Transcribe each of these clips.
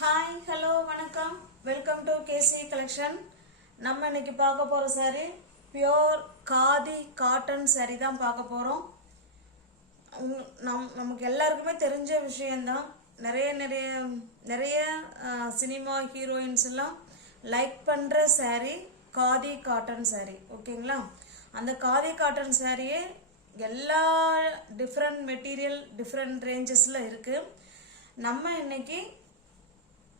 Hi hello வணக்கம் welcome to KC collection. நம்ம இன்னைக்கு பார்க்க போகிற சாரீ பியோர் காதி காட்டன் சாரீ தான் பார்க்க போகிறோம். நமக்கு எல்லாருக்குமே தெரிஞ்ச விஷயந்தான். நிறைய நிறைய நிறைய சினிமா ஹீரோயின்ஸ் எல்லாம் லைக் பண்ணுற சாரீ காதி காட்டன் சாரீ. ஓகேங்களா? அந்த காதி காட்டன் சாரியே எல்லா டிஃப்ரெண்ட் மெட்டீரியல் டிஃப்ரெண்ட் ரேஞ்சஸில் இருக்குது. நம்ம இன்னைக்கு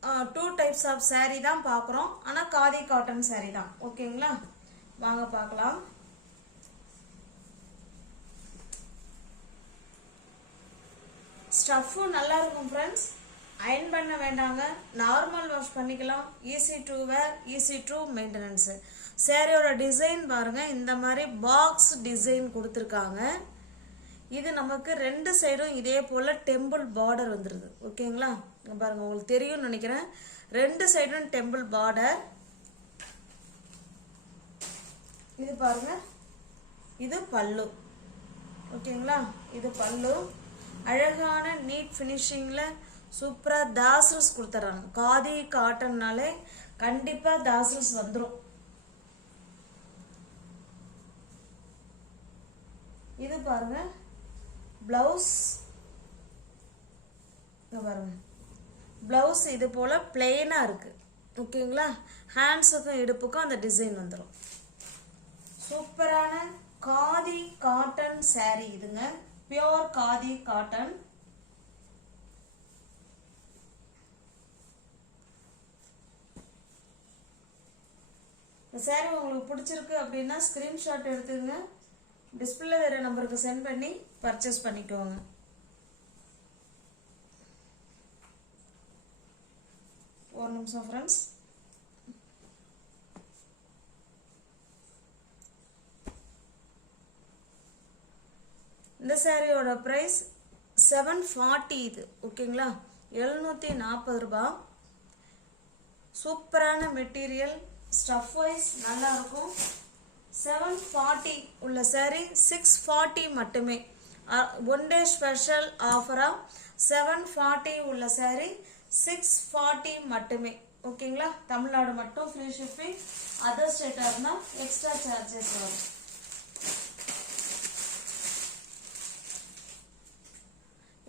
2 டைப்ஸ் ஆஃப் சாரீ தான் பார்க்குறோம். ஆனால் காதி காட்டன் சாரீ தான். ஓகேங்களா? வாங்க பார்க்கலாம். ஸ்டஃப்பும் நல்லா இருக்கும் ஃப்ரெண்ட்ஸ். அயன் பண்ண வேண்டாங்க, நார்மல் வாஷ் பண்ணிக்கலாம். Easy to wear, easy to maintenance. சாரியோட டிசைன் பாருங்கள், இந்த மாதிரி பாக்ஸ் டிசைன் கொடுத்துருக்காங்க. இது நமக்கு ரெண்டு சைடும் இதே போல் டெம்பிள் பார்டர் வந்துடுது. ஓகேங்களா? பாருங்க, உங்களுக்கு தெரியும்னு நினைக்கிறேன். ரெண்டு சைடும் டெம்பிள் பார்டர். இது பாருங்க, இது பல்லு. ஓகேங்களா? இது பல்லு. அழகான நீட் ஃபினிஷிங்கில் சூப்பராக தாசல்ஸ் கொடுத்துட்றாங்க. காதி காட்டன்னாலே கண்டிப்பாக தாசல்ஸ் வந்துடும். இது பாருங்க பிளவுஸ். பாருங்க பிளவுஸ் இது போல பிளெயினா இருக்கு. ஓகேங்களா? ஹேண்ட்ஸுக்கும் இடுப்புக்கும் அந்த டிசைன் வந்துடும். சூப்பரான காதி காட்டன் சாரீ இதுங்க. Pure khadi cotton. இந்த சாரீ உங்களுக்கு பிடிச்சிருக்கு அப்படின்னா ஸ்கிரீன்ஷாட் எடுத்துங்க. டிஸ்பிளே வேற நம்பருக்கு சென்ட் பண்ணி பர்ச்சேஸ் பண்ணிக்கோங்க. ஒரு நிமிஷம் ஃப்ரெண்ட்ஸ். இந்த சாரியோட பிரைஸ் 740. இது ஓகேங்களா? 740 ரூபாய். சூப்பரான மெட்டீரியல், ஸ்டஃப் வைஸ் நல்லா இருக்கும். 740 உள்ள சாரி 640 மட்டுமே. ஒன் டே ஸ்பெஷல் ஆஃபரா 740 உள்ள சாரி 640 மட்டுமே. ஓகேங்களா? தமிழ்நாடு மட்டும் ஃப்ரீ ஷிப்பிங். அதர் ஸ்டேட்டாக இருந்தால் எக்ஸ்ட்ரா சார்ஜஸ் வரும்.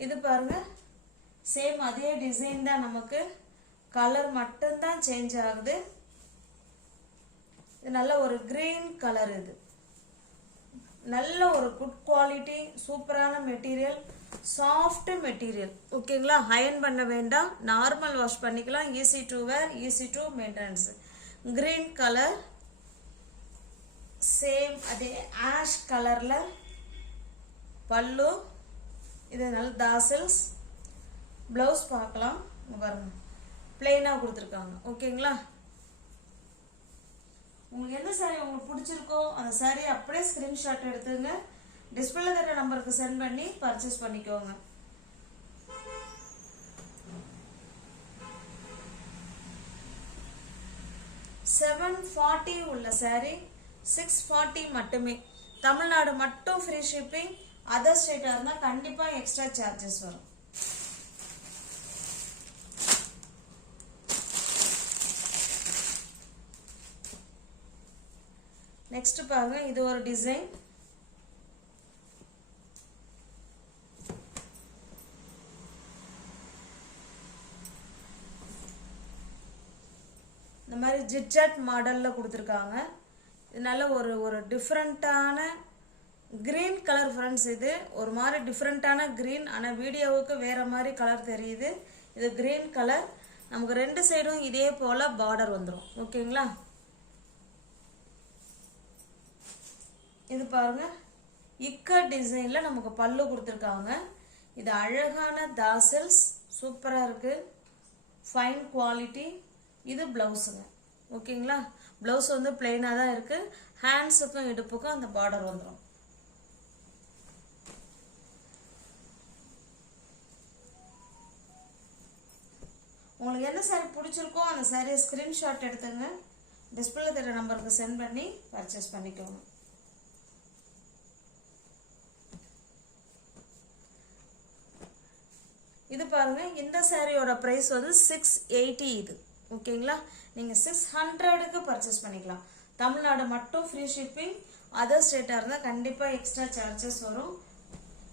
இது பாருங்க, சேம் அதே டிசைன் தான். நமக்கு கலர் மட்டும்தான் சேஞ்ச் ஆகுது. இது நல்ல ஒரு கிரீன் கலர். இது நல்ல ஒரு குட் குவாலிட்டி, சூப்பரான மெட்டீரியல், சாஃப்ட் மெட்டீரியல். ஓகேங்களா? அயன் பண்ண வேண்டாம், நார்மல் வாஷ் பண்ணிக்கலாம். Easy to wear, easy to maintenance. Green colour, same அதே ஆஷ் கலர்ல பல்லு. இது நல்ல தாசல்ஸ். பிளவுஸ் பார்க்கலாம். பாருங்க, பிளெயினா கொடுத்துருக்காங்க. ஓகேங்களா? உங்களுக்கு எந்த சாரீ உங்களுக்கு பிடிச்சிருக்கோ அந்த சாரீ அப்படியே ஸ்கிரீன்ஷாட் எடுத்துங்க. டிஸ்பிளே தர நம்பருக்கு சென்ட் பண்ணி பர்ச்சேஸ் பண்ணிக்கோங்க. $740 உள்ள சாரீ 640 மட்டுமே. தமிழ்நாடு மட்டும் ஃப்ரீ ஷிப்பிங். அதர் ஸ்டேட்டாக இருந்தால் கண்டிப்பாக எக்ஸ்ட்ரா சார்ஜஸ் வரும். நெக்ஸ்ட் பாருங்க, இது ஒரு டிசைன். இந்த மாதிரி ஜிட்ஜட் மாடல்ல கொடுத்துருக்காங்க. இது நல்ல ஒரு டிஃப்ரெண்டான கிரீன் கலர் ஃப்ரெண்ட்ஸ். இது ஒரு மாதிரி டிஃப்ரெண்டான கிரீன், ஆனால் வீடியோவுக்கு வேற மாதிரி கலர் தெரியுது. இது கிரீன் கலர். நமக்கு ரெண்டு சைடும் இதே போல பார்டர் வந்துடும். ஓகேங்களா? இது பாருங்க, இக்க டிசைன்ல நமக்கு பல்லு கொடுத்துருக்காங்க. இது அழகான தாசல்ஸ், சூப்பரா இருக்கு, ஃபைன் குவாலிட்டி. இது பிளவுஸுங்க. ஓகேங்களா? பிளவுஸ் வந்து பிளெயினா தான் இருக்கு. ஹேண்ட்ஸுக்கும் இடுப்புக்கும் அந்த பார்டர் வந்துடும். உங்களுக்கு என்ன சாரி பிடிச்சிருக்கோ அந்த சாரியை ஸ்கிரீன்ஷாட் எடுத்துங்க. டிஸ்பிளே தர நம்பருக்கு சென்ட் பண்ணி பர்ச்சேஸ் பண்ணிக்கோங்க. இது பாருங்க. பாருங்க, இந்த சாரியோட பிரைஸ் வந்து 680 இது. ஓகேங்களா, நீங்க 600க்கு பர்ச்சேஸ் பண்ணிக்கலாம். தமிழ்நாடு மட்டும் ஃப்ரீ ஷிப்பிங். அதர் ஸ்டேட்டா இருந்தா கண்டிப்பா எக்ஸ்ட்ரா சார்ஜஸ் வரும்.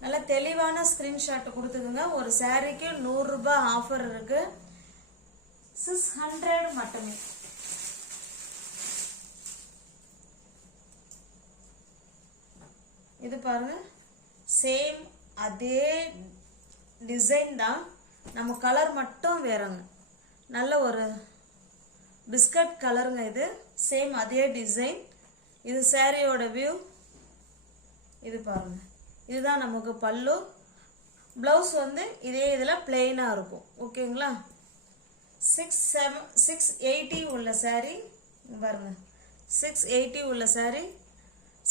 நல்ல தெளிவான ஸ்கிரீன்ஷாட் கொடுத்துக்குங்க. ஒரு சாரிக்கு 100 ரூபாய் ஆஃபர் இருக்கு. 600 மட்டுமே. இது பாருங்க, சேம் அதே டிசைன் தான், நம்ம கலர் மட்டும் வேறங்க. நல்ல ஒரு பிஸ்கட் கலருங்க இது. சேம் அதே டிசைன். இது சாரியோட வியூ. இது பாருங்க, இதுதான் நமக்கு பல்லு. பிளவுஸ் வந்து இதே இதில் பிளெயினாக இருக்கும். ஓகேங்களா, 680 உள்ள சாரி பாருங்க. 680 உள்ள சாரி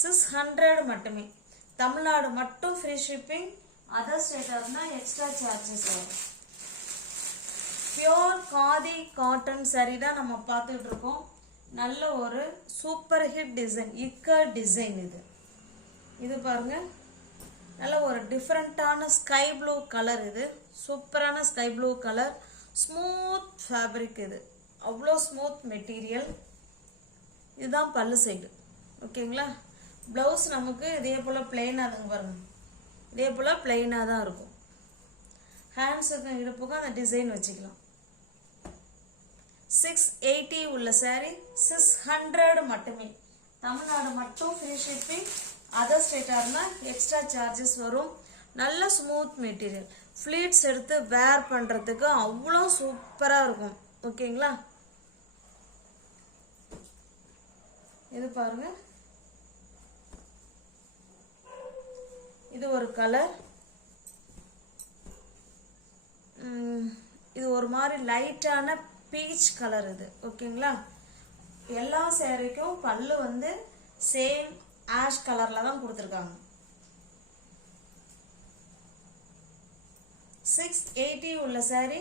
600 மட்டுமே. தமிழ்நாடு மட்டும் ஃப்ரீ ஷிப்பிங். அதர் ஸ்டேட்டாக இருந்தால் எக்ஸ்ட்ரா சார்ஜஸ் வரும். பியோர் காதி காட்டன் சாரி தான் நம்ம பார்த்துட்டு இருக்கோம். நல்ல ஒரு சூப்பர் ஹிட் டிசைன், இக்கர் டிசைன் இது. இது பாருங்க, நல்ல ஒரு டிஃப்ரெண்ட்டான ஸ்கை ப்ளூ கலர். இது சூப்பரான sky blue colour. Smooth fabric. இது அவ்வளோ ஸ்மூத் மெட்டீரியல். இதுதான் பல்லு சைடு. ஓகேங்களா, ப்ளவுஸ் நமக்கு இதே போல் பிளெயினாக தாங்க பாருங்க. இதே போல் பிளெயினாக தான் இருக்கும். ஹேண்ட்ஸுக்கும் இடுப்புக்கும் அந்த டிசைன் வச்சுக்கலாம். 680 உள்ள சாரி 600 மட்டுமே. தமிழ்நாடு மட்டும் ஃப்ரீ ஷிப்பிங். அதர் ஸ்டேட்டாக இருந்தால் எக்ஸ்ட்ரா சார்ஜஸ் வரும். நல்ல ஸ்மூத் மெட்டீரியல். ஃப்ளீட்ஸ் எடுத்து வேர் பண்ணுறதுக்கு அவ்வளோ சூப்பராக இருக்கும். ஓகேங்களா, இது பாருங்க, இது ஒரு கலர். இது ஒரு மாதிரி லைட்டான பீச் கலர் இது. ஓகேங்களா, எல்லா சேரீக்கும் பல்லு வந்து சேம் ஆஷ் கலர்ல தான் கொடுத்துருக்காங்க. 680 உள்ள சாரி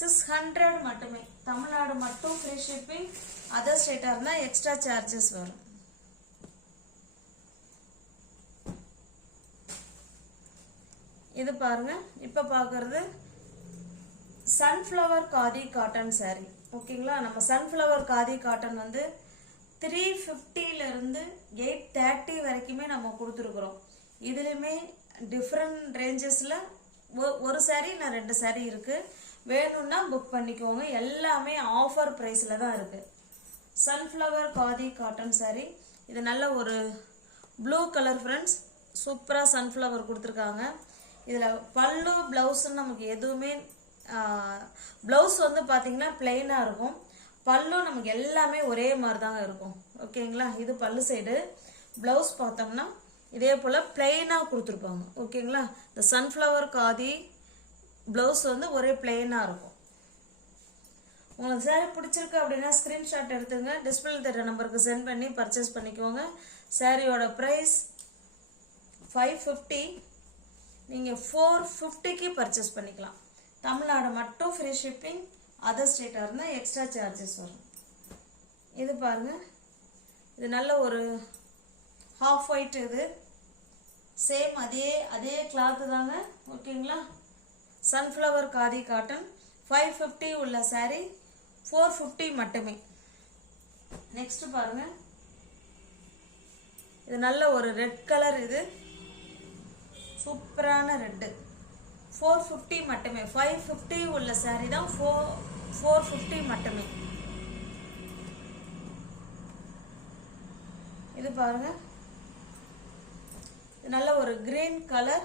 600 மட்டுமே. தமிழ்நாடு மட்டும் ஃப்ரீ ஷிப்பிங். அதர் ஸ்டேட்டா இருந்தா எக்ஸ்ட்ரா சார்ஜஸ் வரும். இது பாருங்க, இப்ப பாக்குறது சன்ஃப்ளவர் காதி காட்டன் சாரி. ஓகேங்களா, நம்ம சன்ஃப்ளவர் காதி காட்டன் வந்து 350 இருந்து 830 வரைக்குமே நம்ம கொடுத்துருக்குறோம். இதுலயுமே டிஃப்ரெண்ட் ரேஞ்சஸ்ல ஒரு சாரி நான் 2 சாரி இருக்கு. வேணும்னா புக் பண்ணிக்கோங்க. எல்லாமே ஆஃபர் பிரைஸ்ல தான் இருக்கு. Sunflower khadi cotton sorry. இது நல்ல ஒரு ப்ளூ கலர் ஃப்ரெண்ட்ஸ். சூப்பரா சன்ஃப்ளவர் கொடுத்துருக்காங்க. இதுல பல்லு பிளவுஸ் நமக்கு எதுவுமே பிளவுஸ் வந்து பாத்தீங்கன்னா பிளெயினா இருக்கும். பல்லு நமக்கு எல்லாமே ஒரே மாதிரி தாங்க இருக்கும். ஓகேங்களா, இது பல்லு சைடு. பிளவுஸ் பார்த்தோம்னா இதே போல பிளெயினா கொடுத்துருப்பாங்க. ஓகேங்களா, இந்த சன்ஃப்ளவர் காதி பிளவுஸ் வந்து ஒரே பிளெயினா இருக்கும். உங்களுக்கு சாரி பிடிச்சிருக்கு அப்படின்னா ஸ்கிரீன்ஷாட் எடுத்துங்க. டிஸ்பிளே தெரிய நம்பருக்கு சென்ட் பண்ணி பர்ச்சேஸ் பண்ணிக்கோங்க. சாரியோட பிரைஸ் 550. நீங்க 450க்கு பர்ச்சேஸ் பண்ணிக்கலாம். தமிழ்நாடு மட்டும் ஃப்ரீ ஷிப்பிங். அதர் ஸ்டேட்டா இருந்தா எக்ஸ்ட்ரா சார்ஜஸ் வரும். இது பாருங்க, இது நல்ல ஒரு ஹாஃப் ஒயிட். இது சேம் அதே கிளாத் தாங்க. ஓகேங்களா, சன்ஃப்ளவர் காதி காட்டன் 550 உள்ள சாரி 450 மட்டுமே. நெக்ஸ்ட் பாருங்க, இது நல்ல ஒரு ரெட் கலர். இது சூப்பரான ரெட். 450 மட்டுமே. 550 உள்ள சாரி தான் 450 மட்டுமே. இது பாருங்க, இது நல்ல ஒரு கிரீன் கலர்.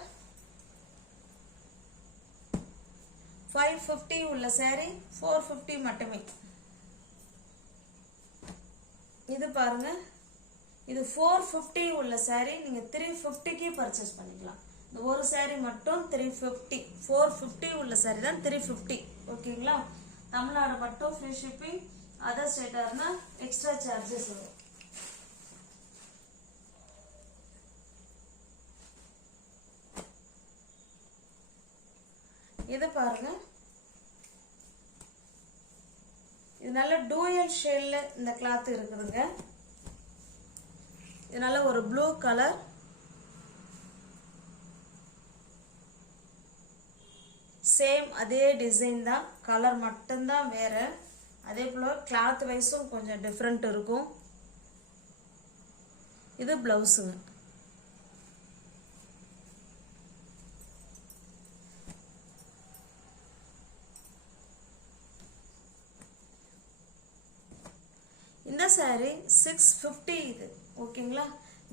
550 உள்ள சாரி 450 மட்டுமே. இது பாருங்க, இது 450 உள்ள சாரி நீங்க 350க்கு பர்ச்சேஸ் பண்ணிக்கலாம். இந்த ஒரு சாரி மட்டும் 350. 450 உள்ள சாரி தான் 350. ஓகேங்களா, தமிழ்நாடு மட்டும் ஃப்ரீ ஷிப்பிங். அதர் ஸ்டேட்டா இருந்தா எக்ஸ்ட்ரா சார்ஜஸ் வரும். இது பாருங்க, இது நல்ல டூயல் ஷேட்ல இந்த கிளாத் இருக்குதுங்க. இது நல்ல ஒரு ப்ளூ கலர். சேம் அதே டிசைன் தான், கலர் மட்டும்தான் வேறு. அதே போல் கிளாத் வைஸும் கொஞ்சம் டிஃப்ரெண்ட் இருக்கும். இது ப்ளவுஸுங்க. இந்த சாரீ 650 இது. ஓகேங்களா,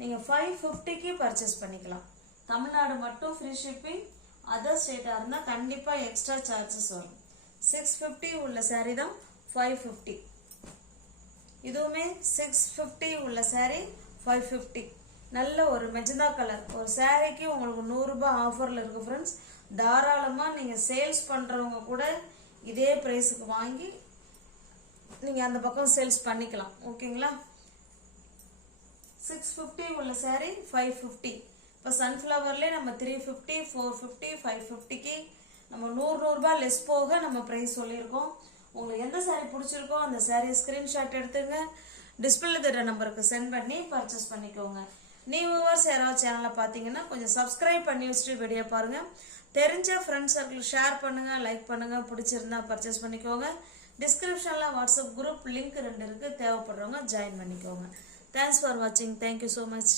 நீங்கள் 550க்கு பர்ச்சேஸ் பண்ணிக்கலாம். தமிழ்நாடு மட்டும் ஃப்ரீ ஷிப்பிங், அதர் ஸ்டேட்டாக இருந்தால் கண்டிப்பாக எக்ஸ்ட்ரா சார்ஜஸ் வரும். 650 உள்ள சாரீ தான் 550. இதுவுமே 650 உள்ள சாரீ 550. நல்ல ஒரு மெஜந்தா கலர். ஒரு சாரீக்கு உங்களுக்கு 100 ரூபாய் ஆஃபரில் இருக்குது ஃப்ரெண்ட்ஸ். தாராளமாக நீங்கள் சேல்ஸ் பண்ணுறவங்க கூட இதே ப்ரைஸுக்கு வாங்கி நீங்கள் அந்த பக்கம் சேல்ஸ் பண்ணிக்கலாம். ஓகேங்களா, 650 உள்ள சாரீ 550. இப்போ சன்ஃப்ளவர்லேயே நம்ம 350, 450, 550க்கு நம்ம 100 ரூபாய் லெஸ் போக நம்ம ப்ரைஸ் சொல்லியிருக்கோம். உங்களுக்கு எந்த சாரீ பிடிச்சிருக்கோ அந்த சாரீ ஸ்க்ரீன்ஷாட் எடுத்துங்க, டிஸ்பிளே தர நம்பருக்கு சென்ட் பண்ணி பர்ச்சேஸ் பண்ணிக்கோங்க. நியூ வியூவர்ஸ் யாராவது சேனலை பார்த்தீங்கன்னா கொஞ்சம் சப்ஸ்கிரைப் பண்ணி வச்சுட்டு வீடியோ பாருங்கள். தெரிஞ்ச ஃப்ரெண்ட்ஸ் சர்க்கிள் ஷேர் பண்ணுங்கள், லைக் பண்ணுங்கள். பிடிச்சிருந்தா பர்ச்சேஸ் பண்ணிக்கோங்க. டிஸ்கிரிப்ஷனில் வாட்ஸ்அப் குரூப் லிங்க் 2 இருக்குது, தேவைப்படுறவங்க ஜாயின் பண்ணிக்கோங்க. தேங்க்ஸ் ஃபார் வாட்சிங். Thank you so much.